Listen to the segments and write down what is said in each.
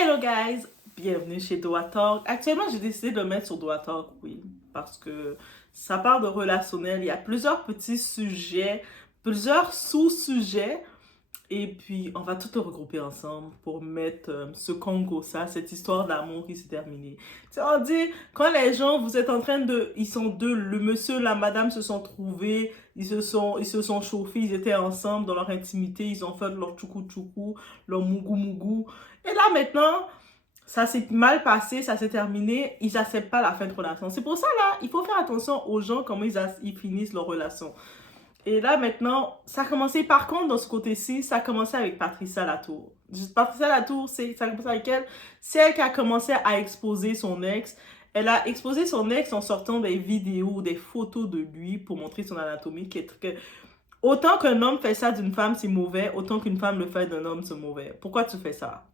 Hello guys, bienvenue chez Doa Talk. Actuellement, j'ai décidé de le mettre sur Doa Talk, oui, parce que ça parle de relationnel. Il y a plusieurs petits sujets, plusieurs sous-sujets, et puis on va tout le regrouper ensemble pour mettre ce Congo, ça, cette histoire d'amour qui s'est terminée. Tu sais, on dit, quand les gens, vous êtes en train de, ils sont deux, le monsieur, la madame se sont trouvés, ils se sont chauffés, ils étaient ensemble dans leur intimité, ils ont fait leur tchoukou-tchoukou, leur mougou-mougou. Et là maintenant, ça s'est mal passé, ça s'est terminé, ils n'acceptent pas la fin de relation. C'est pour ça, là, il faut faire attention aux gens, comment ils finissent leur relation. Et là, maintenant, ça a commencé, par contre, dans ce côté-ci, ça a commencé avec Patricia Latour. Patricia Latour, ça a commencé avec elle. C'est elle qui a commencé à exposer son ex. Elle a exposé son ex en sortant des vidéos, des photos de lui pour montrer son anatomie. Autant qu'un homme fait ça d'une femme, c'est mauvais. Autant qu'une femme le fait d'un homme, c'est mauvais. Pourquoi tu fais ça?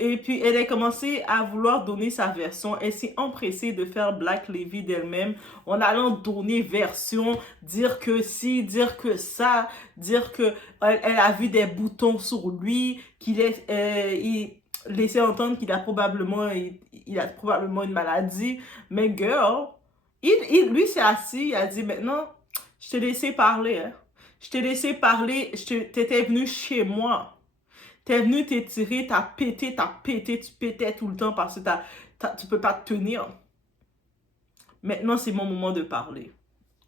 Et puis, elle a commencé à vouloir donner sa version. Elle s'est empressée de faire Black Levy d'elle-même en allant donner version, dire que si, dire que ça, dire que elle a vu des boutons sur lui, il laissait entendre qu'il a probablement, il a probablement une maladie. Mais girl, lui s'est assis, il a dit maintenant, je t'ai laissé parler, hein. Je t'ai laissé parler, t'étais venu chez moi. T'es venu t'étirer, t'as pété, tu pétais tout le temps parce que tu peux pas te tenir. Maintenant, c'est mon moment de parler.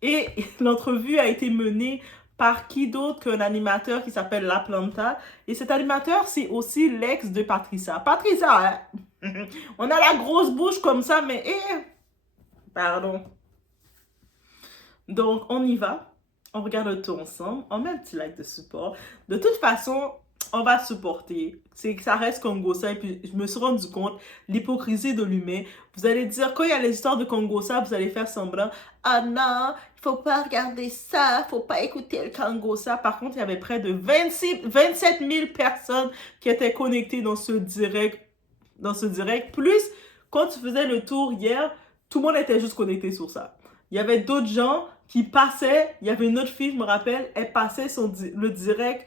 Et l'entrevue a été menée par qui d'autre qu'un animateur qui s'appelle La Planta. Et cet animateur, c'est aussi l'ex de Patricia. Patricia, hein? On a la grosse bouche comme ça, mais pardon. Donc, on y va. On regarde le tout ensemble. On met un petit like de support. De toute façon, on va supporter. C'est que ça reste Congosa. Et puis, je me suis rendu compte, l'hypocrisie de l'humain. Vous allez dire, quand il y a les histoires de Congosa, vous allez faire semblant. Ah non, il faut pas regarder ça, faut pas écouter le Congosa. Par contre, il y avait près de 27 000 personnes qui étaient connectées dans ce direct. Plus, quand tu faisais le tour hier, tout le monde était juste connecté sur ça. Il y avait d'autres gens qui passaient. Il y avait une autre fille, je me rappelle, elle passait le direct.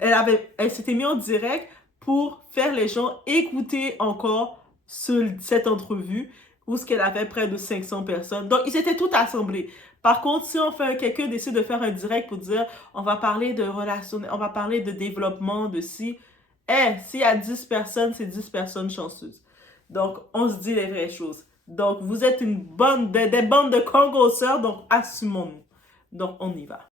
Elle s'était mise en direct pour faire les gens écouter encore cette entrevue où ce qu'elle avait près de 500 personnes. Donc, ils étaient tous assemblés. Par contre, si quelqu'un décide de faire un direct pour dire on va parler de relations, on va parler de développement, de si, s'il y a 10 personnes, c'est 10 personnes chanceuses. Donc, on se dit les vraies choses. Donc, vous êtes une bande des bandes de Congoseurs, donc assumons-nous. Donc, on y va.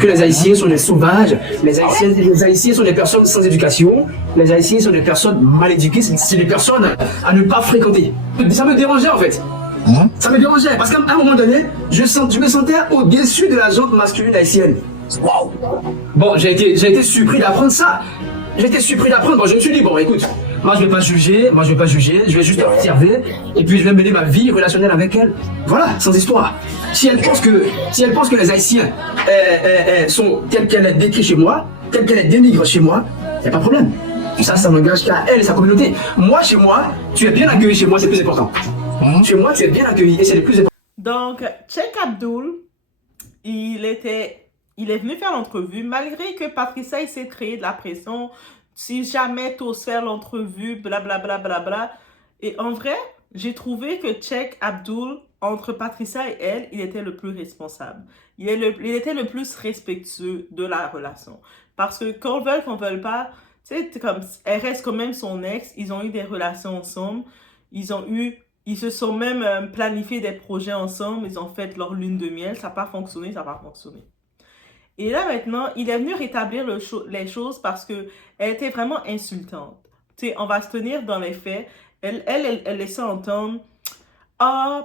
Que les Haïtiens sont des sauvages, les Haïtiens sont des personnes sans éducation, les Haïtiens sont des personnes mal éduquées, c'est des personnes à ne pas fréquenter. Ça me dérangeait en fait. Ça me dérangeait parce qu'à un moment donné, je me sentais au-dessus de la gente masculine haïtienne. Wow. Bon, j'ai été surpris d'apprendre ça. J'ai été surpris d'apprendre. Bon, je me suis dit, bon, écoute, moi je vais pas juger, je vais juste observer et puis je vais mener ma vie relationnelle avec elle. Voilà, sans histoire. Si elle pense que les Haïtiens sont tels qu'elle est décrite chez moi, tels qu'elle est dénigrée chez moi, il n'y a pas de problème. Ça n'engage qu'à elle et sa communauté. Moi, chez moi, tu es bien accueilli chez moi, c'est le plus important. Chez moi, tu es bien accueilli et c'est le plus important. Donc, Cheikh Abdul, il est venu faire l'entrevue, malgré que Patricia s'est créé de la pression. Si jamais tu oses faire l'entrevue, blablabla. Bla, bla, bla. Et en vrai, j'ai trouvé que Cheikh Abdul, entre Patricia et elle, il était le plus responsable. Il était le plus respectueux de la relation. Parce que qu'on veuille pas, tu sais, comme, elle reste quand même son ex. Ils ont eu des relations ensemble. Ils se sont même planifié des projets ensemble. Ils ont fait leur lune de miel. Ça n'a pas fonctionné, ça n'a pas fonctionné. Et là, maintenant, il est venu rétablir les choses parce qu'elle était vraiment insultante. Tu sais, on va se tenir dans les faits. Elle laissait entendre,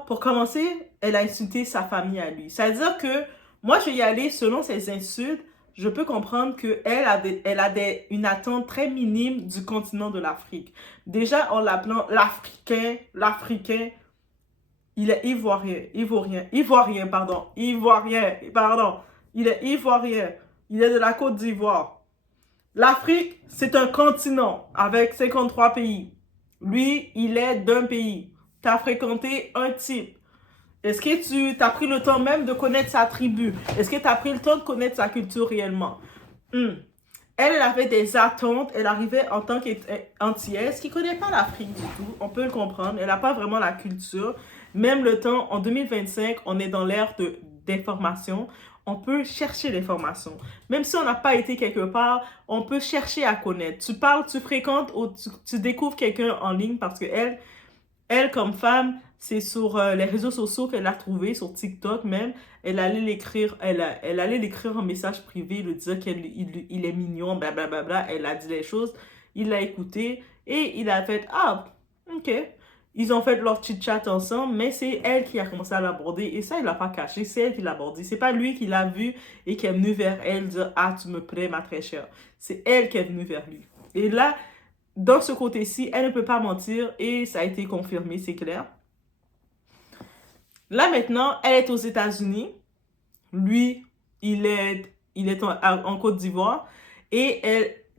pour commencer, elle a insulté sa famille à lui. C'est-à-dire que moi, je vais y aller selon ses insultes. Je peux comprendre qu'elle a une attente très minime du continent de l'Afrique. Déjà, en l'appelant l'Africain, il est ivoirien, pardon. Il est ivoirien. Il est de la Côte d'Ivoire. L'Afrique, c'est un continent avec 53 pays. Lui, il est d'un pays. Tu as fréquenté un type. Est-ce que tu as pris le temps même de connaître sa tribu? Est-ce que tu as pris le temps de connaître sa culture réellement? Elle avait des attentes. Elle arrivait en tant qu'antillaise qui ne connaît pas l'Afrique du tout. On peut le comprendre. Elle n'a pas vraiment la culture. Même le temps, en 2025, on est dans l'ère d'information. On peut chercher l'information. Même si on n'a pas été quelque part, on peut chercher à connaître. Tu parles, tu fréquentes ou tu découvres quelqu'un en ligne parce que elle comme femme, c'est sur les réseaux sociaux qu'elle a trouvé, sur TikTok même. Elle allait l'écrire, elle allait l'écrire en message privé, lui dire qu'il est mignon, blablabla. Bla, bla, bla. Elle a dit les choses, il l'a écouté et il a fait ah, ok. Ils ont fait leur chit-chat ensemble, mais c'est elle qui a commencé à l'aborder et ça, il l'a pas caché, c'est elle qui l'a abordé. C'est pas lui qui l'a vu et qui est venu vers elle dire ah, tu me plais, ma très chère. C'est elle qui est venue vers lui. Et là, dans ce côté-ci, elle ne peut pas mentir et ça a été confirmé, c'est clair. Là maintenant, elle est aux États-Unis. Lui, il est en Côte d'Ivoire et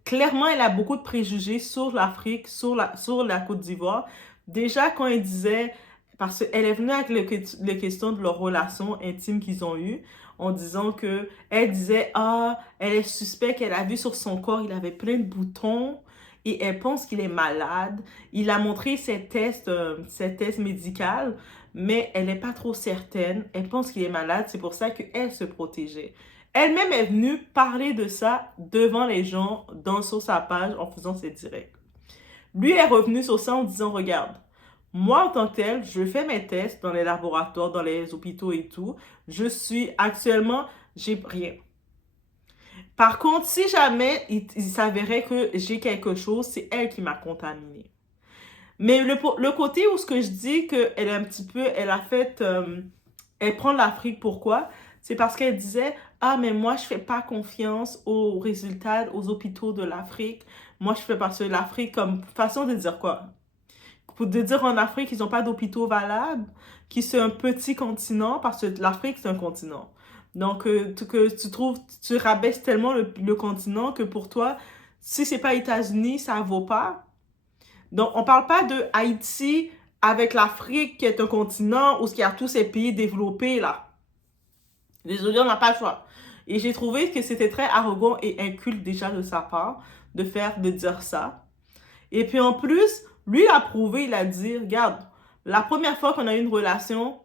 clairement, elle a beaucoup de préjugés sur l'Afrique, sur la Côte d'Ivoire. Déjà, quand elle disait, parce qu'elle est venue avec les questions de leur relation intime qu'ils ont eue, en disant que, elle disait, ah, elle est suspecte, elle a vu sur son corps, il avait plein de boutons et elle pense qu'il est malade. Il a montré ses tests médicaux, mais elle n'est pas trop certaine. Elle pense qu'il est malade, c'est pour ça qu'elle se protégeait. Elle-même est venue parler de ça devant les gens sur sa page en faisant ses directs. Lui est revenu sur ça en disant, regarde, moi en tant que tel, je fais mes tests dans les laboratoires, dans les hôpitaux et tout. Je suis actuellement, j'ai rien. Par contre, si jamais il s'avérait que j'ai quelque chose, c'est elle qui m'a contaminé. Mais le côté où ce que je dis qu'elle est un petit peu, elle a fait, elle prend l'Afrique, pourquoi? C'est parce qu'elle disait, ah, mais moi, je fais pas confiance aux résultats, aux hôpitaux de l'Afrique. Moi, je fais parce que l'Afrique, comme façon de dire quoi? Pour de dire en Afrique, ils n'ont pas d'hôpitaux valables, qui c'est un petit continent, parce que l'Afrique, c'est un continent. Donc, tu rabaisses tellement le continent que pour toi, si c'est pas États-Unis, ça vaut pas. Donc, on parle pas de Haïti avec l'Afrique qui est un continent où il y a tous ces pays développés là. Désolé, on n'a pas le choix. Et j'ai trouvé que c'était très arrogant et inculte déjà de sa part de dire ça. Et puis en plus, lui, il a prouvé, il a dit, regarde, la première fois qu'on a eu une relation,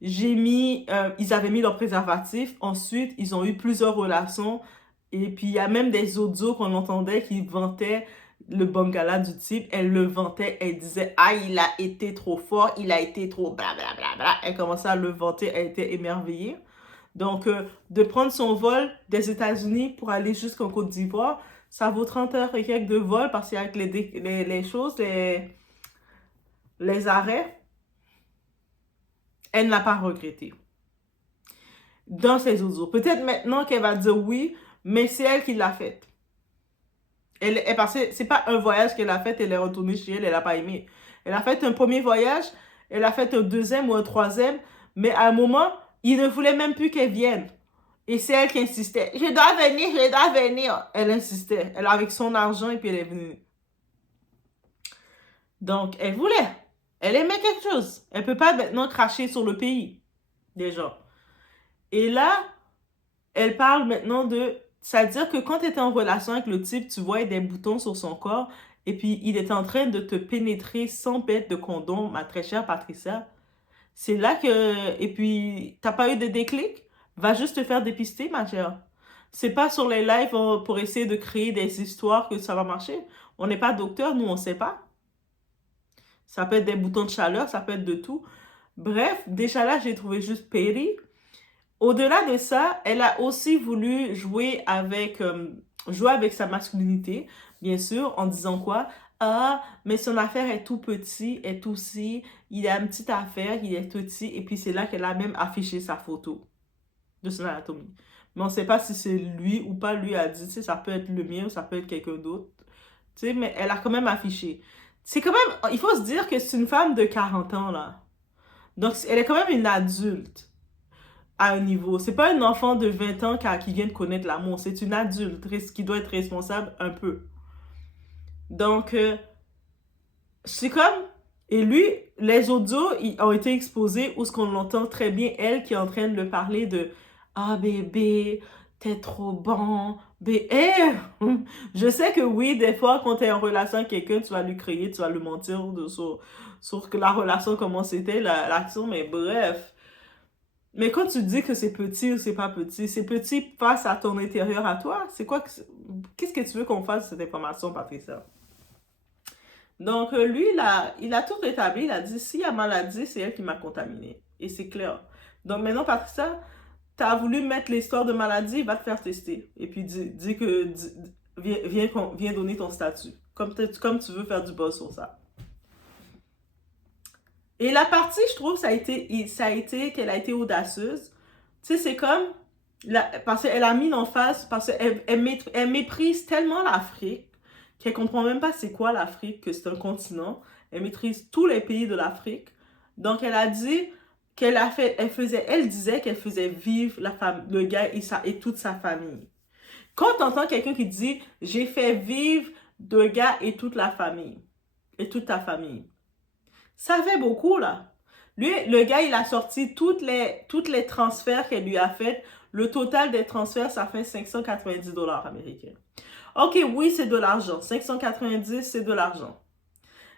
ils avaient mis leur préservatif. Ensuite, ils ont eu plusieurs relations. Et puis, il y a même des audios qu'on entendait qui vantaient le bangala du type. Elle le vantait, elle disait, ah, il a été trop fort, il a été trop blablabla. Bla, bla. Elle commençait à le vanter, elle était émerveillée. Donc, de prendre son vol des États-Unis pour aller jusqu'en Côte d'Ivoire, ça vaut 30 heures et quelques de vol parce qu'avec les choses, les arrêts, elle n'a pas regretté. Dans ses audios. Peut-être maintenant qu'elle va dire oui, mais c'est elle qui l'a fait. C'est pas un voyage qu'elle a fait, elle est retournée chez elle, elle n'a pas aimé. Elle a fait un premier voyage, elle a fait un deuxième ou un troisième, mais à un moment, il ne voulait même plus qu'elle vienne. Et c'est elle qui insistait. Je dois venir, je dois venir. Elle insistait. Elle avec son argent et puis elle est venue. Donc, elle voulait. Elle aimait quelque chose. Elle ne peut pas maintenant cracher sur le pays. Déjà. Et là, elle parle maintenant de... C'est-à-dire que quand tu étais en relation avec le type, tu voyais des boutons sur son corps et puis il est en train de te pénétrer sans mettre de condom, ma très chère Patricia. C'est là que... Et puis, t'as pas eu de déclic? Va juste te faire dépister, ma chère. C'est pas sur les lives pour essayer de créer des histoires que ça va marcher. On n'est pas docteur, nous, on sait pas. Ça peut être des boutons de chaleur, ça peut être de tout. Bref, déjà là, j'ai trouvé juste petty. Au-delà de ça, elle a aussi voulu jouer avec sa masculinité, bien sûr, en disant quoi? Ah, mais son affaire est tout petit, est tout si, il a une petite affaire, il est tout petit, et puis c'est là qu'elle a même affiché sa photo de son anatomie. Mais on ne sait pas si c'est lui ou pas, lui a dit, tu sais, ça peut être le mien ou ça peut être quelqu'un d'autre. Tu sais, mais elle a quand même affiché. C'est quand même, il faut se dire que c'est une femme de 40 ans, là. Donc, elle est quand même une adulte à un niveau. C'est pas un enfant de 20 ans qui vient de connaître l'amour. C'est une adulte qui doit être responsable un peu. Donc, c'est comme, Et lui, les audios ont été exposés où ce qu'on entend très bien elle qui est en train de le parler de ah bébé, t'es trop bon. Je sais que oui, des fois, quand t'es en relation avec quelqu'un, tu vas lui crier, tu vas lui mentir sur que la relation, comment c'était, l'action, mais bref. Mais quand tu dis que c'est petit ou c'est pas petit, c'est petit face à ton intérieur à toi. C'est quoi qu'est-ce que tu veux qu'on fasse de cette information, Patricia? Donc, lui, il a tout rétabli. Il a dit, s'il y a maladie, c'est elle qui m'a contaminé. Et c'est clair. Donc, maintenant, Patricia, tu as voulu mettre l'histoire de maladie, va te faire tester. Et puis, viens donner ton statut. Comme tu veux faire du buzz sur ça. Et la partie, je trouve, ça a été qu'elle a été audacieuse. Tu sais, c'est comme, parce qu'elle a mis en face, parce qu'elle méprise tellement l'Afrique qu'elle comprend même pas c'est quoi l'Afrique, que c'est un continent. Elle maîtrise tous les pays de l'Afrique. Donc, elle a dit elle disait qu'elle faisait vivre le gars et toute sa famille. Quand tu entends quelqu'un qui dit, j'ai fait vivre le gars et toute la famille, et toute ta famille, ça fait beaucoup, là. Lui, le gars, il a sorti toutes les transferts qu'elle lui a fait. Le total des transferts, ça fait 590 $ américains. Ok, oui, c'est de l'argent. 590, c'est de l'argent.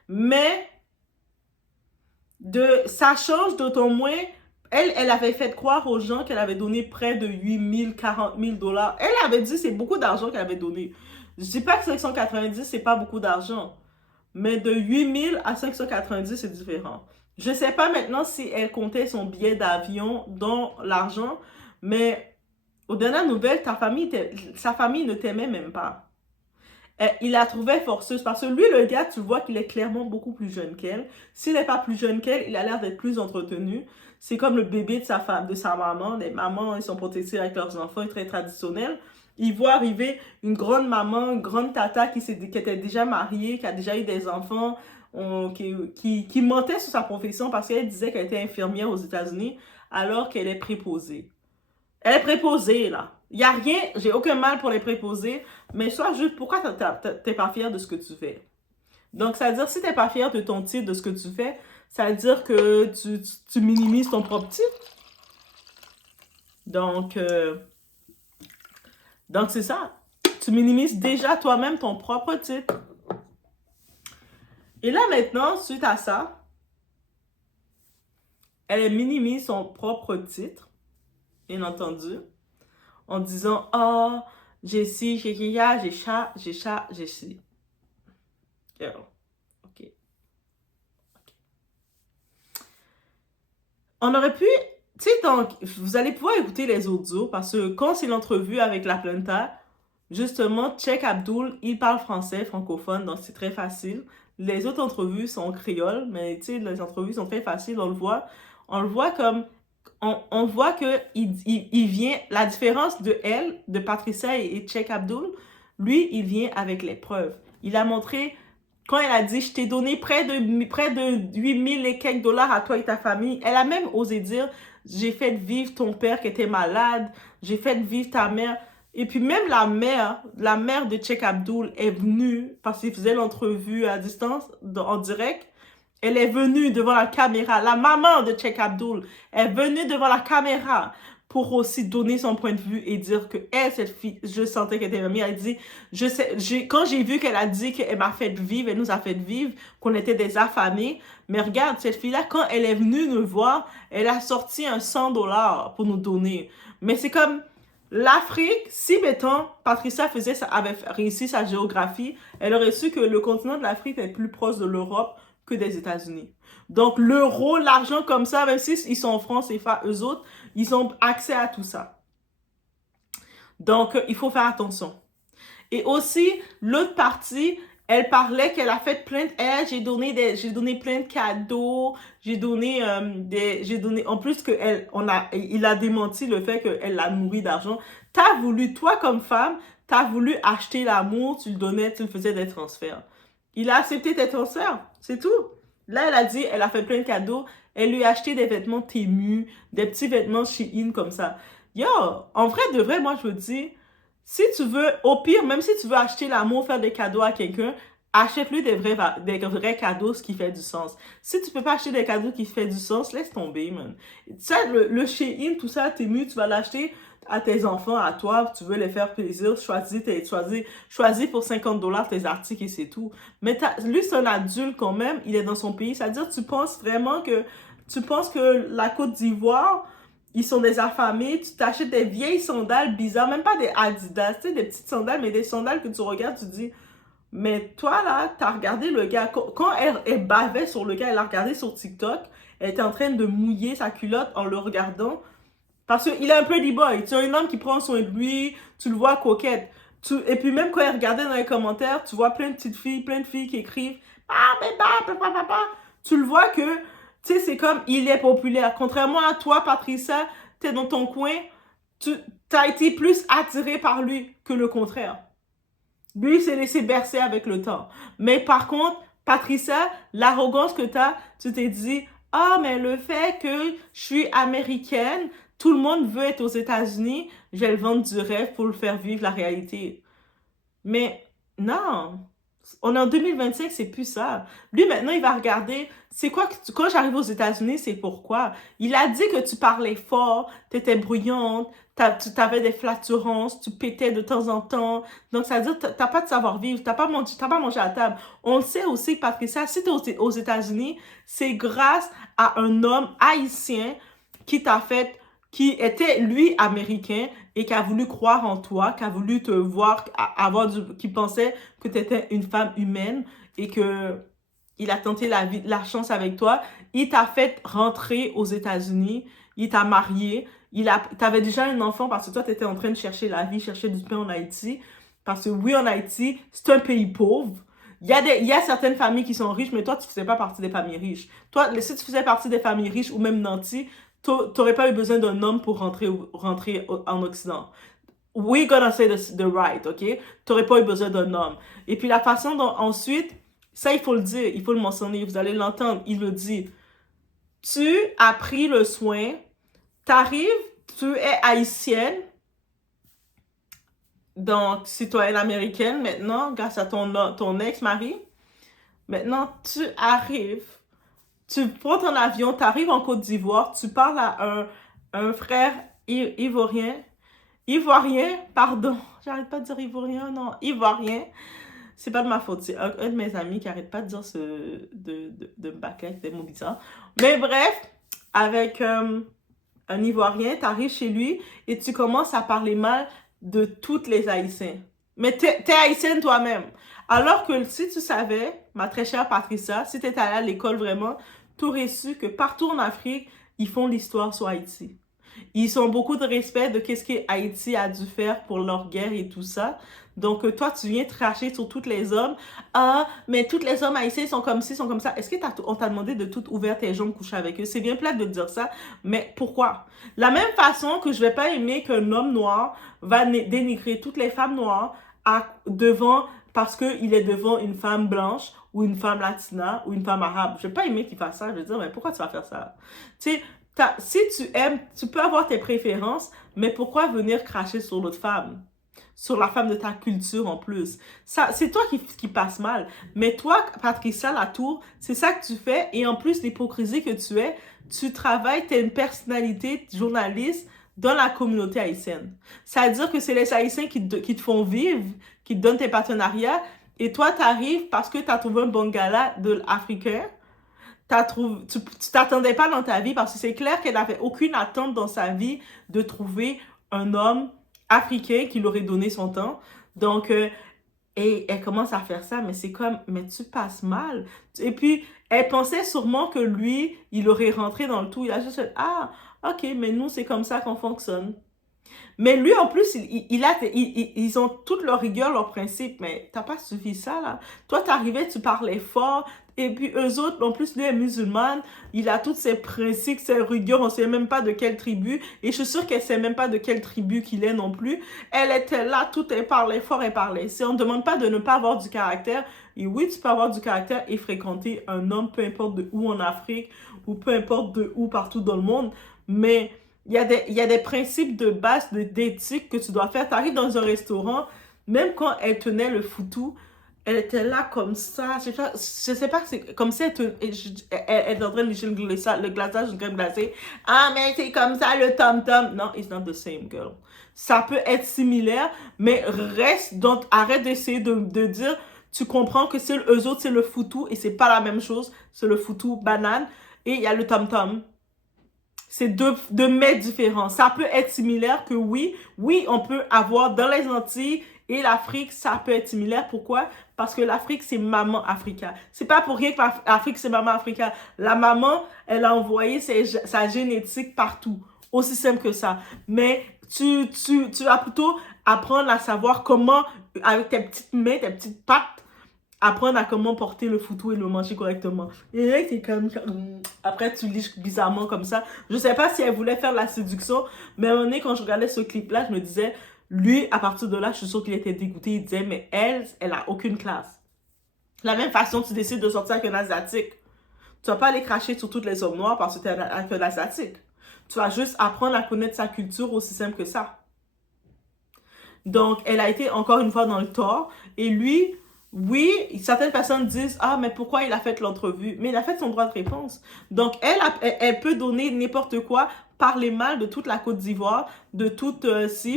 Mais, ça change d'autant moins. Elle avait fait croire aux gens qu'elle avait donné près de 8 000, 40 000 $. Elle avait dit c'est beaucoup d'argent qu'elle avait donné. Je dis pas que 590, c'est pas beaucoup d'argent. Mais de 8 000 à 590, c'est différent. Je sais pas maintenant si elle comptait son billet d'avion dans l'argent, mais aux dernières nouvelles, sa famille ne t'aimait même pas. Il la trouvait forceuse parce que lui, le gars, tu vois qu'il est clairement beaucoup plus jeune qu'elle. S'il n'est pas plus jeune qu'elle, il a l'air d'être plus entretenu. C'est comme le bébé de sa femme, de sa maman. Les mamans, ils sont protégées avec leurs enfants, très traditionnels. Il voit arriver une grande maman, une grande tata qui était déjà mariée, qui a déjà eu des enfants, qui mentait sur sa profession parce qu'elle disait qu'elle était infirmière aux États-Unis alors qu'elle est préposée. Elle est préposée, là. Il n'y a rien, j'ai aucun mal pour les préposés, mais sois juste, pourquoi t'es pas fier de ce que tu fais? Donc, ça veut dire, si t'es pas fier de ton titre, de ce que tu fais, ça veut dire que tu minimises ton propre titre. Donc c'est ça. Tu minimises déjà toi-même ton propre titre. Et là, maintenant, suite à ça, elle minimise son propre titre, bien entendu, en disant « Oh, j'ai ci, j'ai ça, j'ai ci. » OK. On aurait pu... Tu sais, donc, vous allez pouvoir écouter les audios parce que quand c'est l'entrevue avec la Planta, justement, Cheikh Abdul, il parle français, francophone, donc c'est très facile. Les autres entrevues sont créoles, mais tu sais, les entrevues sont très faciles, on le voit comme... On voit que il vient, la différence de elle, de Patricia et Cheikh Abdul, lui, il vient avec les preuves. Il a montré, quand elle a dit, je t'ai donné près de 8 000 et quelques dollars à toi et ta famille, elle a même osé dire, j'ai fait vivre ton père qui était malade, j'ai fait vivre ta mère. Et puis même la mère de Cheikh Abdul est venue, parce qu'il faisait l'entrevue à distance, en direct. Elle est venue devant la caméra. La maman de Cheikh Abdul est venue devant la caméra pour aussi donner son point de vue et dire que elle, cette fille, je sentais qu'elle était mamie. Elle dit, quand j'ai vu qu'elle a dit qu'elle m'a fait vivre, elle nous a fait vivre, qu'on était des affamés. Mais regarde, cette fille-là, quand elle est venue nous voir, elle a sorti un 100 $ pour nous donner. Mais c'est comme l'Afrique, si mettons, Patricia avait réussi sa géographie, elle aurait su que le continent de l'Afrique est plus proche de l'Europe que des États-Unis. Donc, l'euro, l'argent comme ça, même s'ils sont en France et eux autres, ils ont accès à tout ça. Donc, il faut faire attention. Et aussi, l'autre partie, elle parlait qu'elle a fait plein de... j'ai donné plein de cadeaux, j'ai donné, en plus il a démenti le fait qu'elle l'a nourri d'argent. Toi comme femme, t'as voulu acheter l'amour, tu le faisais des transferts. Il a accepté tes transferts, c'est tout. Là, elle a dit, elle a fait plein de cadeaux. Elle lui a acheté des vêtements Temu, des petits vêtements Shein comme ça. Yo, en vrai, de vrai, moi, je veux dire, si tu veux, au pire, même si tu veux acheter l'amour, faire des cadeaux à quelqu'un, achète-lui des vrais cadeaux, ce qui fait du sens. Si tu peux pas acheter des cadeaux qui font du sens, laisse tomber, man. Ça, le Shein, tout ça, t'es mieux, tu vas l'acheter à tes enfants, à toi, tu veux les faire plaisir, choisis pour 50$ tes articles et c'est tout. Mais lui, c'est un adulte quand même, il est dans son pays. C'est-à-dire, tu penses que la Côte d'Ivoire, ils sont des affamés, tu t'achètes des vieilles sandales bizarres, même pas des Adidas, tu sais, des petites sandales, mais des sandales que tu regardes, tu dis, mais toi, là, t'as regardé le gars. Quand elle bavait sur le gars, elle l'a regardé sur TikTok. Elle était en train de mouiller sa culotte en le regardant. Parce qu'il est un pretty boy. Tu as un homme qui prend soin de lui. Tu le vois coquette. Et puis même quand elle regardait dans les commentaires, tu vois plein de petites filles, plein de filles qui écrivent Ah, mais papa. Tu le vois que, tu sais, c'est comme il est populaire. Contrairement à toi, Patricia, t'es dans ton coin. Tu as été plus attiré par lui que le contraire. Lui, il s'est laissé bercer avec le temps. Mais par contre, Patricia, l'arrogance que tu t'es dit, ah, mais le fait que je suis américaine, tout le monde veut être aux États-Unis, je vais le vendre du rêve pour le faire vivre la réalité. Mais non, on est en 2025, c'est plus ça. Lui, maintenant, il va regarder, c'est quoi que quand j'arrive aux États-Unis, c'est pourquoi. Il a dit que tu parlais fort, tu étais bruyante, tu avais des flatulences, tu pétais de temps en temps. Donc, ça veut dire que tu n'as pas de savoir-vivre, tu n'as pas mangé à table. On le sait aussi, Patricia, si tu es aux États-Unis, c'est grâce à un homme haïtien qui t'a fait, qui était, lui, américain, et qui a voulu croire en toi, qui a voulu te voir, qui pensait que tu étais une femme humaine et que il a tenté la chance avec toi. Il t'a fait rentrer aux États-Unis, il t'a marié, t'avais déjà un enfant parce que toi, tu étais en train de chercher la vie, chercher du pain en Haïti. Parce que oui, en Haïti, c'est un pays pauvre. Il y a certaines familles qui sont riches, mais toi, tu ne faisais pas partie des familles riches. Toi, si tu faisais partie des familles riches ou même nantis, tu n'aurais pas eu besoin d'un homme pour rentrer en Occident. We're gonna say the right, ok? Tu n'aurais pas eu besoin d'un homme. Et puis la façon dont ensuite, ça il faut le dire, il faut le mentionner, vous allez l'entendre, il le dit. Tu as pris le soin, t'arrives, tu es haïtienne, donc citoyenne américaine maintenant, grâce à ton ex-mari. Maintenant, tu arrives, tu prends ton avion, tu arrives en Côte d'Ivoire, tu parles à un frère ivoirien, pardon, j'arrête pas de dire ivoirien, non, ivoirien, c'est pas de ma faute, c'est un de mes amis qui arrête pas de dire de me bâcler avec des mots bizarres. Mais bref, avec un ivoirien, tu arrives chez lui et tu commences à parler mal de toutes les Haïtiens. Mais t'es haïtienne toi-même. Alors que si tu savais, ma très chère Patricia, si t'étais allée à l'école vraiment, tu aurais su que partout en Afrique, ils font l'histoire sur Haïti. Ils ont beaucoup de respect de qu'est-ce que Haïti a dû faire pour leur guerre et tout ça. Donc, toi, tu viens tracher sur tous les hommes. Ah, mais tous les hommes haïtiens sont comme ci, sont comme ça. Est-ce qu'on t'a demandé de tout ouvrir tes jambes, coucher avec eux? C'est bien plate de dire ça, mais pourquoi? La même façon que je vais pas aimer qu'un homme noir va dénigrer toutes les femmes noires parce qu'il est devant une femme blanche ou une femme latina ou une femme arabe. Je vais pas aimer qu'il fasse ça. Je vais dire, mais pourquoi tu vas faire ça? Tu sais, si tu aimes, tu peux avoir tes préférences, mais pourquoi venir cracher sur l'autre femme? Sur la femme de ta culture en plus. Ça, c'est toi qui passe mal. Mais toi, Patricia Latour, c'est ça que tu fais. Et en plus, l'hypocrisie que tu es, tu travailles, tu es une personnalité journaliste dans la communauté haïtienne. Ça veut dire que c'est les Haïtiens qui te font vivre, qui te donnent tes partenariats. Et toi, tu arrives parce que tu as trouvé un bon gala de africain. Tu t'attendais pas dans ta vie parce que c'est clair qu'elle n'avait aucune attente dans sa vie de trouver un homme africain qui l'aurait donné son temps. Donc, et elle commence à faire ça, mais c'est comme, mais tu passes mal. Et puis, elle pensait sûrement que lui, il aurait rentré dans le tout. Il a juste fait, ah, ok, mais nous, c'est comme ça qu'on fonctionne. Mais lui, en plus, ils ont toute leur rigueur, leurs principes, mais t'as pas suivi ça, là. Toi, t'arrivais, tu parlais fort, et puis eux autres, en plus, lui est musulman, il a tous ses principes, ses rigueurs, on sait même pas de quelle tribu, et je suis sûre qu'elle sait même pas de quelle tribu qu'il est non plus. Elle était là, tout, elle parlait fort, elle parlait. Si on ne demande pas de ne pas avoir du caractère, et oui, tu peux avoir du caractère et fréquenter un homme, peu importe de où en Afrique, ou peu importe de où partout dans le monde, mais il y a des principes de base d'éthique que tu dois faire. Tu arrives dans un restaurant, même quand elle tenait le foutou, Elle était là comme ça. Je sais pas, c'est comme si elle est en train de lécher le glaçage d'une crème glacée. Ah, mais c'est comme ça le tom-tom. Non, it's not the same, girl. Ça peut être similaire, mais reste, donc arrête d'essayer de dire, tu comprends que c'est eux autres, c'est le foutou, et c'est pas la même chose. C'est le foutou banane, et il y a le tom-tom. C'est deux mets différents. Ça peut être similaire que oui, on peut avoir dans les Antilles et l'Afrique, ça peut être similaire. Pourquoi? Parce que l'Afrique, c'est maman Africa. C'est pas pour rien que l'Afrique, c'est maman Africa. La maman, elle a envoyé sa génétique partout. Aussi simple que ça. Mais tu vas plutôt apprendre à savoir comment, avec tes petites mains, tes petites pattes, apprendre à comment porter le foutou et le manger correctement. Et là, c'est comme... Après, tu liches bizarrement comme ça. Je sais pas si elle voulait faire la séduction, mais à un moment donné, quand je regardais ce clip-là, je me disais, lui, à partir de là, je suis sûre qu'il était dégoûté. Il disait, mais elle a aucune classe. De la même façon, tu décides de sortir avec un Asiatique. Tu vas pas aller cracher sur tous les hommes noirs parce que tu es avec un Asiatique. Tu vas juste apprendre à connaître sa culture, aussi simple que ça. Donc, elle a été encore une fois dans le tort. Et lui... Oui, certaines personnes disent, ah, mais pourquoi il a fait l'entrevue? Mais il a fait son droit de réponse. Donc, elle peut donner n'importe quoi, parler mal de toute la Côte d'Ivoire, de toute,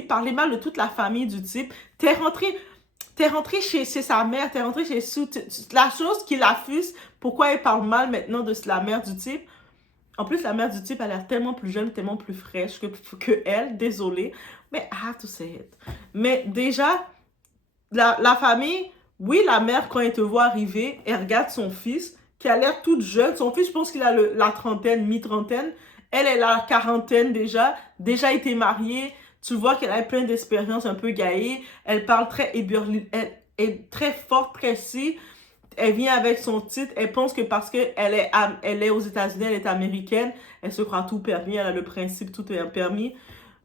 parler mal de toute la famille du type. T'es rentré chez sa mère, t'es rentré chez la chose qui l'affuse, pourquoi elle parle mal maintenant de la mère du type? En plus, la mère du type a l'air tellement plus jeune, tellement plus fraîche que elle, désolée. Mais I have to say it. Mais déjà, la famille... Oui, la mère, quand elle te voit arriver, elle regarde son fils, qui a l'air toute jeune. Son fils, je pense qu'il a la trentaine, mi-trentaine. Elle a la quarantaine déjà été mariée. Tu vois qu'elle a plein d'expériences, un peu gaillée. Elle parle elle est très forte, précise. Elle vient avec son titre. Elle pense que parce qu'elle est aux États-Unis, elle est américaine, elle se croit tout permis, elle a le principe, tout est permis.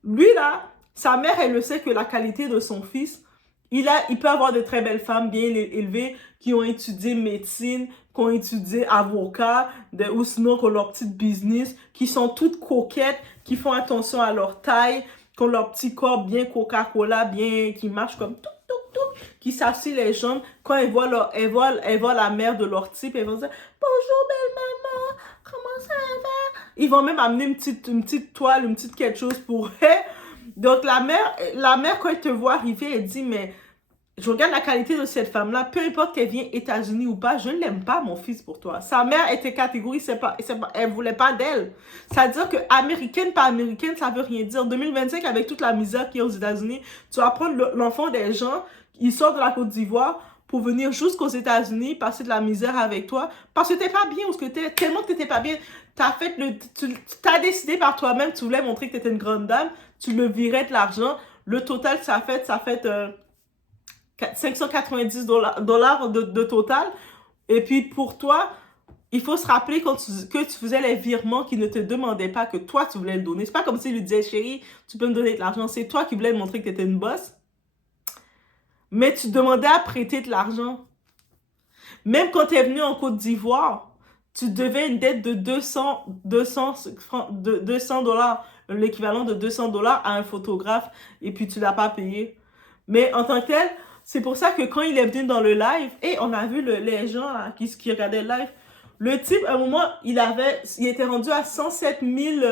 Lui, là, sa mère, elle le sait que la qualité de son fils, il peut avoir de très belles femmes bien élevées qui ont étudié médecine, qui ont étudié avocat, ou sinon qui ont leur petite business, qui sont toutes coquettes, qui font attention à leur taille, qui ont leur petit corps bien Coca-Cola, bien, qui marchent comme tout, qui s'assient les jambes. Quand elles voient la mère de leur type, elles vont dire bonjour belle maman, comment ça va? Ils vont même amener une petite toile, une petite quelque chose pour elle. Donc, la mère, quand elle te voit arriver, elle dit, mais je regarde la qualité de cette femme-là, peu importe qu'elle vienne États-Unis ou pas, je ne l'aime pas, mon fils, pour toi. Sa mère était catégorique, elle voulait pas d'elle. C'est-à-dire que américaine, pas américaine, ça veut rien dire. En 2025, avec toute la misère qu'il y a aux États-Unis, tu vas prendre l'enfant des gens, il sort de la Côte d'Ivoire pour venir jusqu'aux États-Unis, passer de la misère avec toi, parce que t'es pas bien où ce que t'es, tellement que t'étais pas bien. T'as décidé par toi-même, tu voulais montrer que t'étais une grande dame, tu le virais de l'argent. Le total, ça fait 590 dollars de total. Et puis pour toi, il faut se rappeler que tu faisais les virements qui ne te demandaient pas, que toi tu voulais le donner. C'est pas comme s'il lui disait, chérie, tu peux me donner de l'argent. C'est toi qui voulais montrer que tu étais une boss. Mais tu demandais à prêter de l'argent. Même quand tu es venu en Côte d'Ivoire, tu devais une dette de 200 dollars, l'équivalent de 200 dollars à un photographe, et puis tu l'as pas payé. Mais en tant que tel, c'est pour ça que quand il est venu dans le live, et on a vu les gens là, qui regardaient le live, le type, à un moment, il était rendu à 107 000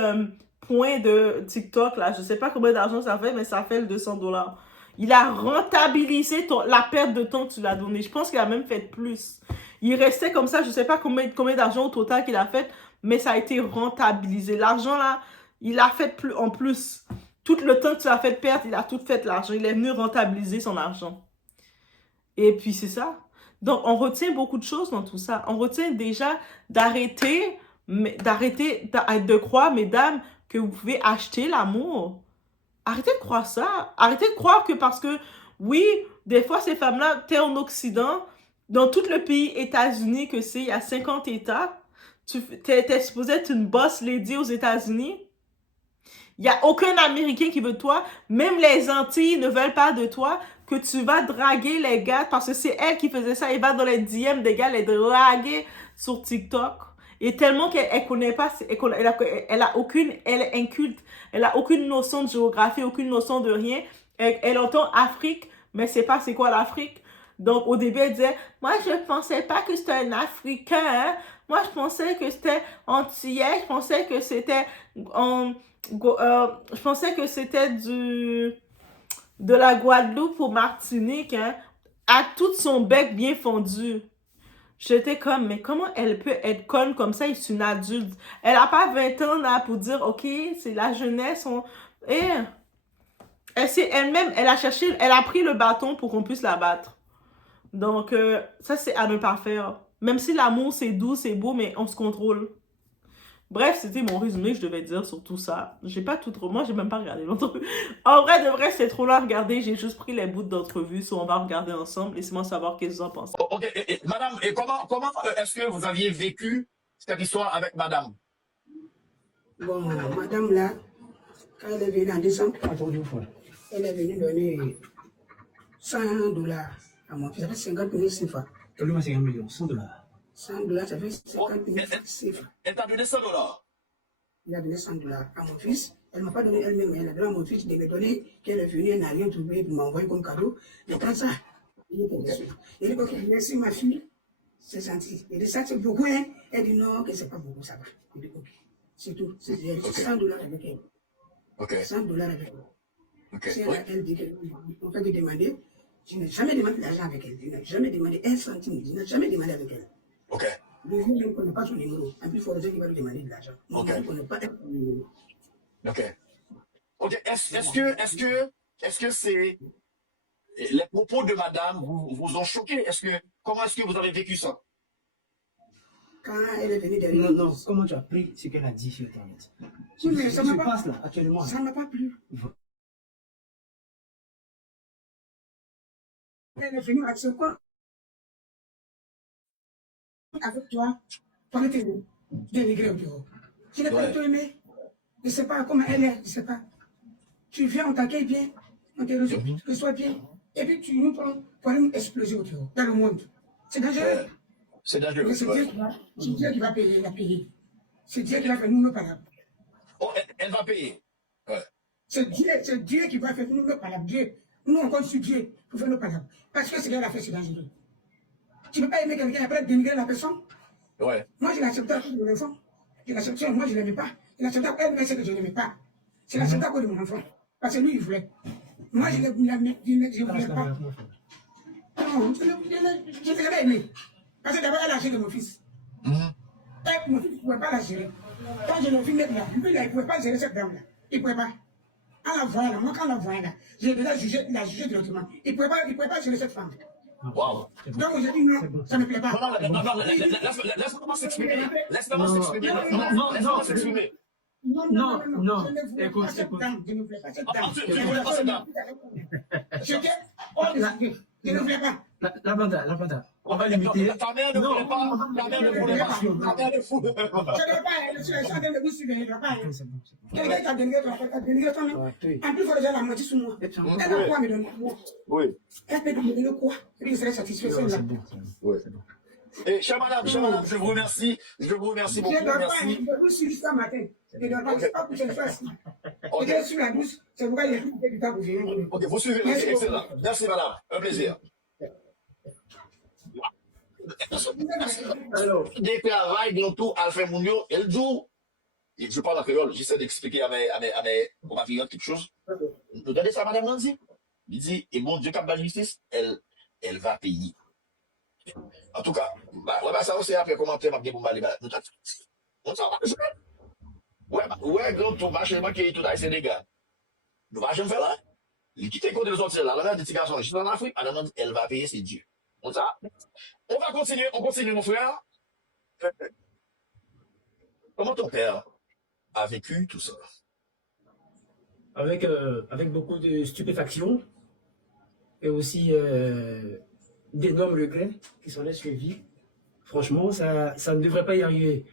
points de TikTok, là. Je sais pas combien d'argent ça fait, mais ça fait le 200 dollars. Il a rentabilisé la perte de temps que tu l'as donné. Je pense qu'il a même fait plus. Il restait comme ça, je ne sais pas combien d'argent au total qu'il a fait, mais ça a été rentabilisé. L'argent là, il a fait plus en plus. Tout le temps que tu l'as fait perdre, il a tout fait l'argent. Il est venu rentabiliser son argent. Et puis c'est ça. Donc on retient beaucoup de choses dans tout ça. On retient déjà d'arrêter de croire, mesdames, que vous pouvez acheter l'amour. Arrêtez de croire ça. Arrêtez de croire que parce que, oui, des fois, ces femmes-là, t'es en Occident, dans tout le pays États-Unis, que c'est, il y a 50 États, t'es supposé être une boss lady aux États-Unis. Il n'y a aucun Américain qui veut de toi. Même les Antilles ne veulent pas de toi. Que tu vas draguer les gars, parce que c'est elle qui faisait ça. Elle va dans les DM des gars, les draguer sur TikTok. Et tellement qu'elle connaît pas, elle est inculte. Elle a aucune notion de géographie, aucune notion de rien. Elle entend Afrique, mais c'est pas c'est quoi l'Afrique. Donc, au début, elle disait, moi, je ne pensais pas que c'était un Africain, hein. Moi, je pensais que c'était antillais, je pensais que c'était je pensais que c'était de la Guadeloupe au Martinique, hein, à tout son bec bien fondu. J'étais comme, mais comment elle peut être conne comme ça? C'est une adulte. Elle n'a pas 20 ans là pour dire, OK, c'est la jeunesse. Et elle s'est elle-même, elle a pris le bâton pour qu'on puisse la battre. Donc, ça, c'est à ne pas faire. Même si l'amour, c'est doux, c'est beau, mais on se contrôle. Bref, c'était mon résumé que je devais dire sur tout ça. J'ai pas tout trop... Moi, j'ai même pas regardé l'entrevue. En vrai, de vrai, c'est trop long à regarder. J'ai juste pris les bouts d'entrevue. So, on va regarder ensemble. Laissez-moi savoir qu'est-ce que vous en pensez. Ok, madame, et comment est-ce que vous aviez vécu cette histoire avec madame? Bon, madame là, quand elle est venue en décembre, elle est venue donner $100 à mon fils. Ça fait 50 000 CFA. Donne-moi 50 millions, $100. $100, ça fait 50 000 CFA. Elle t'a donné $100. Il a donné $100 à mon fils. Elle ne m'a pas donné elle-même, elle a donné à mon fils de me donner qu'elle est venue, elle n'a rien trouvé pour m'envoyer comme cadeau. Mais quand ça, il était déçu. Il dit, ok, merci ma fille, c'est gentil. Il dit, ça c'est beaucoup, hein? Elle dit, non, que c'est pas beaucoup, ça va. Il dit, ok, c'est tout. C'est $100 avec elle. Ok. $100 avec elle. Ok. Si Oui. elle dit qu'on fait que demander, je n'ai jamais demandé d'argent avec elle. Je n'ai jamais demandé un centime. Je n'ai jamais demandé avec elle. Ok. Le jour où je ne connais pas son numéro, en plus, il faut dire qu'il va lui demander de l'argent. Moi, Ok. je ne connais pas son numéro. Ok. Ok. Est-ce que c'est les propos de madame vous ont choqué? Comment est-ce que vous avez vécu ça? Quand elle est venue derrière, Non, non, comment tu as pris ce qu'elle a dit sur Internet? oui, mais Ce ça qui ne se m'a pas, passe là, actuellement. ça m'a pas plu. Elle est venue avec ce quoi avec toi, pour te dénigrer au bureau. Je n'ai pas Ouais. du tout aimé. Je ne sais pas comment elle est, je ne sais pas. Tu viens, on t'accueille bien, on te reçoit bien, et puis tu nous prends pour aller nous exploser au bureau, dans le monde. C'est dangereux. Ouais. C'est dangereux. Mais c'est Ouais. Dieu qui va payer, il a payé. C'est Dieu qui va faire nous nos palabres. Oh, elle va payer. Ouais. C'est Dieu qui va faire nous nos palabres. Dieu, nous on compte sur Dieu pour faire nos palabres. Parce que ce qu'elle a fait, c'est dangereux. Tu ne peux pas aimer quelqu'un et après dénigrer la personne. Ouais. Moi, je l'accepte à cause de mon enfant. Je l'accepte, moi, je ne l'aimais pas. Je l'accepte à elle, mais c'est que je ne l'aimais pas. C'est l'accepte à cause de mon enfant. Parce que lui, il voulait. Moi, je ne voulais pas. Non, je ne l'avais aimé. Parce que d'abord, elle a acheté de mon fils. Et mon fils ne pouvait pas la gérer. Quand je l'ai vu mettre là, lui, là, il ne pouvait pas gérer cette dame-là. Il ne pouvait pas. En la voyant là, moi, quand la voyant là, j'ai déjà jugé, il a jugé directement. Il ne pouvait pas gérer cette femme. Wow. Donc, j'ai dit non, ça ne me plaît pas. Non, laisse-moi s'exprimer. Laisse-moi s'exprimer. Non, laisse-moi s'exprimer. Non, Non, je ne voulais écoute, pas cette écoute. dame. Je ne voulais pas cette dame. Tu ne voulais pas cette dame. J'étais hors de ce jeu. Je ne voulais pas. La planta. On va limiter. Ta mère ne voulait pas. Ta mère ne voulait pas. Ta mère ne voulait pas. Je ne veux pas, je suis en train de vous suivre, je ne veux pas. C'est bon, c'est bon. Quelqu'un qui a dénigré ton affaire, qui a dénigré ton nom. Ouais, oui. En plus, il faut déjà la moitié sur moi. Elle a quoi me donner? Oui. Elle peut me donner quoi? Et puis, je serai satisfait. Non, celle-là. c'est bon, c'est bon. Oui. Et chère madame, je vous remercie. Je vous remercie Je beaucoup. ne dors pas, Merci. je vous suis ce matin. Je ne dors pas, je ne sais pas pour que je fasse. Je vais sur la douce, c'est pourquoi il y a tout du temps pour venir. Ok, vous suivez. Merci Excellent. Merci madame. Un plaisir. Alors, Dès que la vague dans tout, Alfred Mounio, elle dit, et je parle en créole, j'essaie d'expliquer à ma cliente quelque chose. Vous regardez ça, madame Nancy? Il dit, et bon Dieu, cap la justice, elle va payer. En tout cas, ça aussi après commentaire, ma bien pour m'aller là. On s'en va, ouais, grand tout, marché, qui est tout là, c'est des gars. Nous va jamais faire là. Il quitte côté de sortir là, la petite garçon, je suis en Afrique, madame, elle va payer, c'est Dieu. On va continuer, on continue, mon frère. Comment ton père a vécu tout ça? avec beaucoup de stupéfaction et aussi d'énormes regrets qui s'en est suivis. Franchement, ça ne devrait pas y arriver.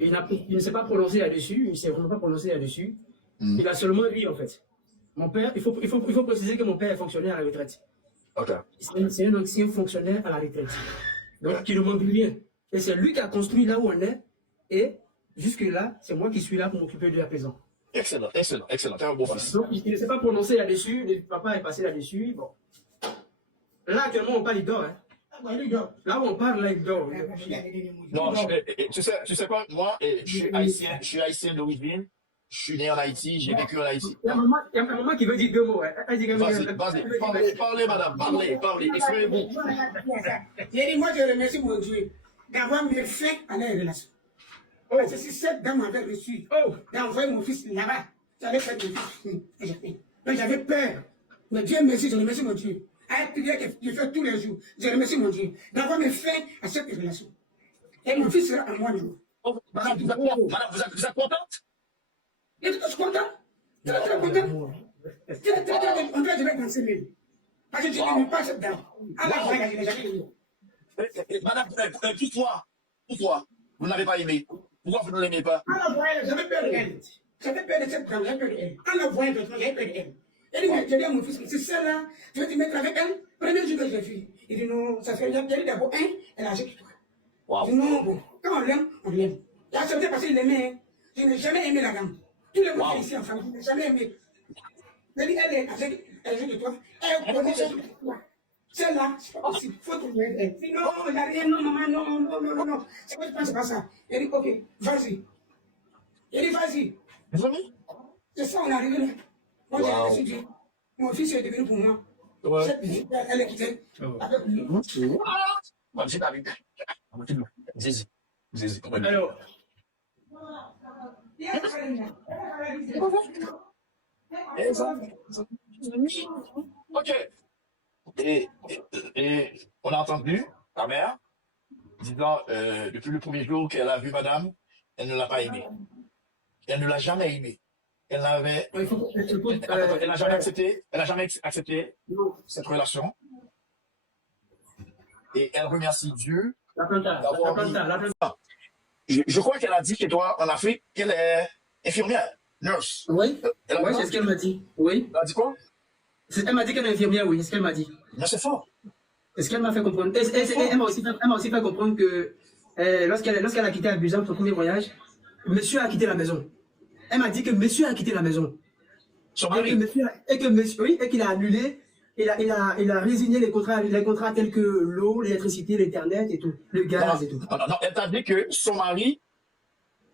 Il ne s'est pas prononcé là-dessus, il ne s'est vraiment pas prononcé là-dessus. Il a seulement dit, en fait. Mon père, il faut préciser que mon père est fonctionnaire à la retraite. Ok. C'est un ancien fonctionnaire à la retraite. Donc, qui ne manque rien. Et c'est lui qui a construit là où on est. Et jusque-là, c'est moi qui suis là pour m'occuper de la maison. Excellent. T'es un beau fils. Donc, il ne s'est pas prononcé là-dessus. Le papa est passé là-dessus. Bon. Là, actuellement, on parle, il dort. Hein. Là où on parle, là, il dort. Non, tu sais quoi, moi, je suis haïtien d'origine, je suis né en Haïti, j'ai vécu en Haïti. Il y a un moment qui veut dire 2 mots. Hein. Vas-y, parlez, madame, parlez, exprimez-vous. J'ai dit, moi, je remercie mon Dieu d'avoir mis fin à la relation. Parce que si cette dame m'avait reçu, d'envoyer mon fils là-bas, j'allais faire mon fils. Donc j'avais peur. Mais Dieu merci, je remercie mon Dieu. À la prière que je fais tous les jours, je remercie mon Dieu d'avoir mis fin à cette relation. Et mon fils sera à moi maintenant. Madame, vous êtes contente? Et tout, je suis content. Très content. En fait, je vais danser même. Parce que je n'aime pas cette dame. À la fin, je n'ai jamais aimé. Madame, pourquoi vous n'avez pas aimé? Pourquoi vous ne l'aimez pas? À la voyant, j'avais peur d'elle. J'avais peur de cette dame, j'avais peur d'elle. En la voyant, j'avais peur d'elle. Elle dit, j'ai dit à mon fils, c'est celle-là, tu veux te mettre avec elle? Premier jour que je l'ai vu. Il dit, non, ça fait, il a dit d'abord, elle a âgé que toi. Wow. Je dis, non, bon, quand on l'aime, on l'aime. Il a accepté parce qu'il l'aimait. Je n'ai jamais aimé la dame. Tous les mots ici en France, je n'ai jamais aimé. Je dis, elle est avec, elle joue de toi. Elle connaît ce truc de toi. Celle-là, c'est pas possible. Faut trouver elle. Il dit, non, il n'y a rien, non, maman, non. C'est quoi, je pense, c'est pas ça. Elle dit, ok, vas-y. Il dit, vas-y. Vous aimez? C'est ça, on est arrivé là. Moi, j'ai décidé. Mon fils est devenu pour moi. Ouais. Cette visite, elle est quittée. Avec lui. Moi, j'ai David. Zizi. Alors, Ok. Et on a entendu ta mère disant depuis le premier jour qu'elle a vu madame, elle ne l'a pas aimé. Elle ne l'a jamais aimé. Elle n'avait. Elle n'a jamais accepté cette relation. Et elle remercie Dieu d'avoir mis. Je crois qu'elle a dit chez toi en Afrique qu'elle est infirmière, nurse. oui, Elle a oui, dit c'est ce qu'elle m'a dit. Oui. Elle a dit quoi? Elle m'a dit qu'elle est infirmière, oui, c'est ce qu'elle m'a dit. Non, c'est fort. C'est ce qu'elle m'a fait comprendre. Elle m'a aussi fait comprendre que lorsqu'elle a quitté Abidjan pour son premier voyage, monsieur a quitté la maison. Elle m'a dit que monsieur a quitté la maison. Son mari. Et qu'il a annulé, il a résigné les contrats tels que l'eau, l'électricité, l'internet et tout, le gaz et tout. Non, elle t'a dit que son mari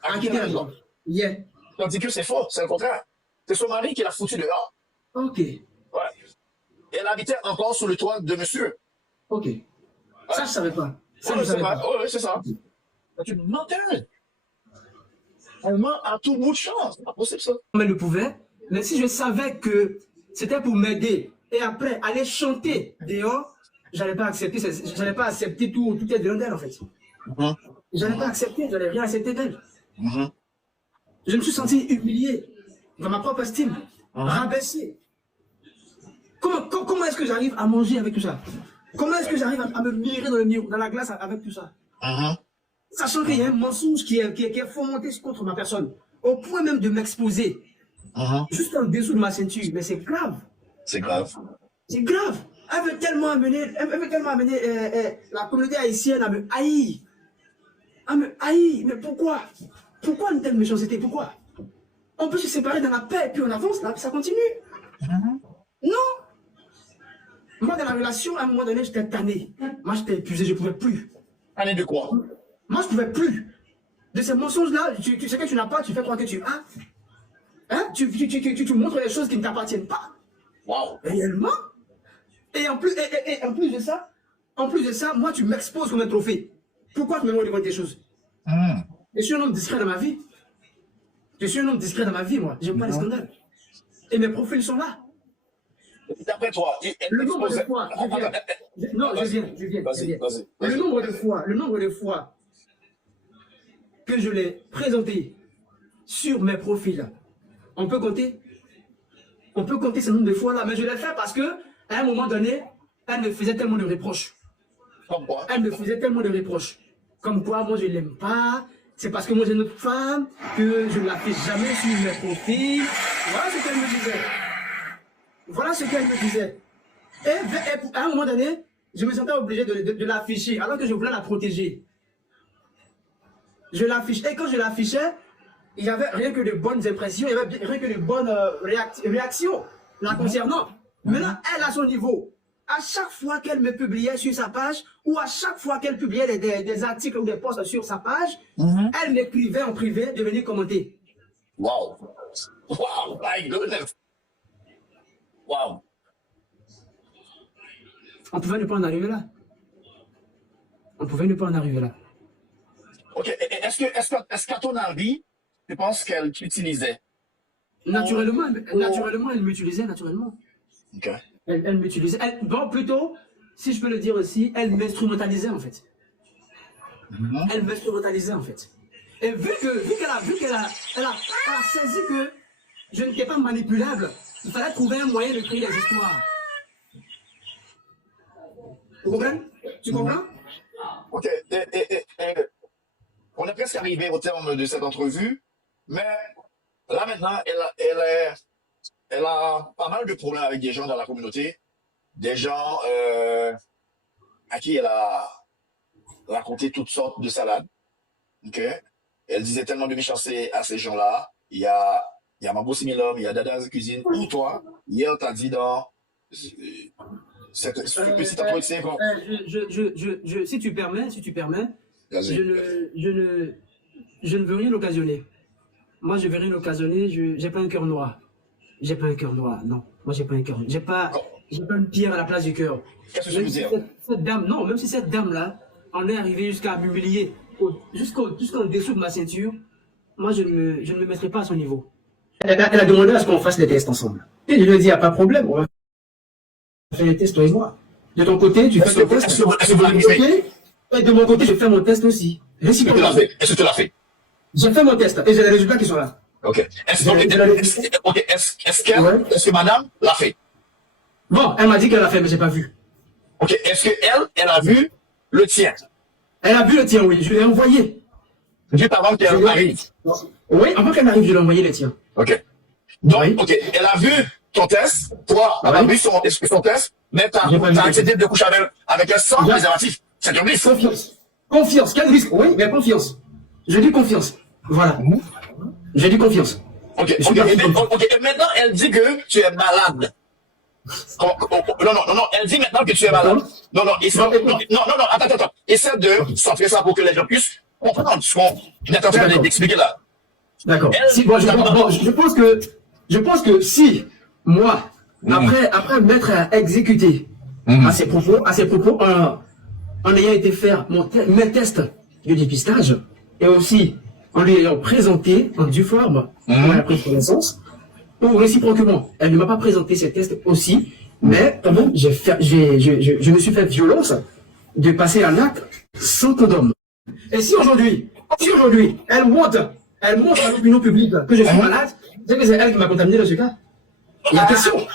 A quitté la maison. Yeah. On dit que c'est faux, c'est le contraire. C'est son mari qui l'a foutu dehors. Ok. Ouais. Elle habitait encore sous le toit de monsieur. Ok. Ça, je savais pas. Ça, je Ouais, savais pas. ouais, c'est ça. C'est une menteuse. Elle ment à tout bout de champ. C'est pas possible, ça. Mais elle le pouvait. Mais si je savais que c'était pour m'aider et après aller chanter dehors, j'allais pas accepter tout est de d'elle en fait. J'allais pas accepter, j'allais rien accepter d'elle. Je me suis senti humilié dans ma propre estime, rabaissé. Comment est-ce que j'arrive à manger avec tout ça? Comment est-ce que j'arrive à me mirer dans la glace avec tout ça? Sachant qu'il y a un mensonge qui est fomenté contre ma personne, au point même de m'exposer, juste en dessous de ma ceinture. Mais c'est grave. C'est grave. C'est grave. Elle veut tellement amener la communauté haïtienne à me haïr. À me haïr. Mais pourquoi? Pourquoi une telle méchanceté? Pourquoi? On peut se séparer dans la paix et puis on avance, là, ça continue. Non. Moi, dans la relation, à un moment donné, j'étais tanné. Moi, j'étais épuisé, je ne pouvais plus. Année de quoi? Moi, je ne pouvais plus. De ces mensonges-là, tu sais que tu n'as pas, tu fais croire que tu as. Hein? Tu montres des choses qui ne t'appartiennent pas. Wow. Réellement. Et en plus de ça, moi, tu m'exposes comme un trophée. Pourquoi tu me montres des choses? Je suis un homme discret dans ma vie. Moi. J'aime pas les scandales. Et mes profils sont là. D'après toi, Le nombre de fois, je viens. Le nombre de fois que je l'ai présenté sur mes profils, on peut compter ce nombre de fois là, mais je l'ai fait parce que à un moment donné, elle me faisait tellement de reproches. Comme quoi? Elle me faisait tellement de reproches. Comme quoi, moi je l'aime pas, c'est parce que moi j'ai une autre femme, que je ne la fais jamais sur mes profils. Voilà ce qu'elle me disait. Et à un moment donné, je me sentais obligé de l'afficher, alors que je voulais la protéger. Je l'affichais, et quand je l'affichais, il n'y avait rien que de bonnes impressions, il n'y avait rien que de bonnes réactions la concernant. Maintenant, elle a son niveau. à chaque fois qu'elle me publiait sur sa page, ou à chaque fois qu'elle publiait des articles ou des posts sur sa page, elle m'écrivait en privé de venir commenter. Wow. Wow, my goodness. Wow. On pouvait ne pas en arriver là. On pouvait ne pas en arriver là. Ok, est-ce qu'à ton avis, tu penses qu'elle t'utilisait? Naturellement, elle m'utilisait naturellement. Ok. Elle m'utilisait. Bon, plutôt, si je peux le dire aussi, elle m'instrumentalisait en fait. Elle m'instrumentalisait en fait. Et vu qu'elle a saisi que je n'étais pas manipulable, il fallait trouver un moyen de créer des histoires. Tu comprends? Tu comprends? Ok. On est presque arrivé au terme de cette entrevue, mais là maintenant, elle a pas mal de problèmes avec des gens dans la communauté, des gens à qui elle a raconté toutes sortes de salades. Ok? Elle disait tellement de méchanceté à ces gens-là. Il y a Mambo Similom, il y a Dada's Cuisine. Ou toi, hier, t'as dit dans cette petite entretien. Si tu permets, Vas-y. je ne veux rien occasionner. Moi, je veux rien occasionner. J'ai pas un cœur noir. J'ai pas un cœur noir. Non, moi, j'ai pas un cœur. J'ai pas une pierre à la place du cœur. Qu'est-ce que tu veux dire? Cette dame, non, même si cette dame-là en est arrivée jusqu'à m'humilier, jusqu'en dessous de ma ceinture, moi, je ne me mettrai pas à son niveau. Elle a demandé à ce qu'on fasse des tests ensemble. Et je lui ai dit, il n'y a pas de problème, on va faire les tests, toi et moi. De ton côté, tu fais ton test. Est-ce que vous l'avez fait? Et de mon côté, je fais mon test aussi. Est-ce que tu l'as fait? Est-ce que tu l'as fait? J'ai fait mon test et j'ai les résultats qui sont là. Ok. Est-ce que madame l'a fait? Bon, elle m'a dit qu'elle l'a fait, mais j'ai pas vu. Ok. Est-ce que elle a vu le tien? Elle a vu le tien, oui. Je lui ai envoyé. Juste avant qu'elle arrive. Oui, avant qu'elle arrive, je lui ai envoyé le tien. Ok. Donc, Oui. ok. Elle a vu ton test. Toi, elle a vu son test. Mais t'as accepté de coucher avec un sans préservatif. C'est un risque. Confiance. Confiance. Quel risque? Oui, mais confiance. Je dis confiance. Voilà. J'ai dit confiance. Ok. Et maintenant, elle dit que tu es malade. Non, elle dit maintenant que tu es malade. Non, attends. Essaie de centrer ça pour que les gens puissent comprendre ce qu'on est en train d'expliquer là. D'accord. Je pense que si moi, après m'être exécuté à ses propos, en ayant été faire mes tests de dépistage et aussi en lui ayant présenté en due forme la prise de connaissance, ou réciproquement, elle ne m'a pas présenté ces tests aussi, mais quand même, je me suis fait violence de passer à l'acte sans condom. Et si aujourd'hui, elle montre à l'opinion publique que je suis malade, c'est que c'est elle qui m'a contaminé dans ce cas. Il y a question.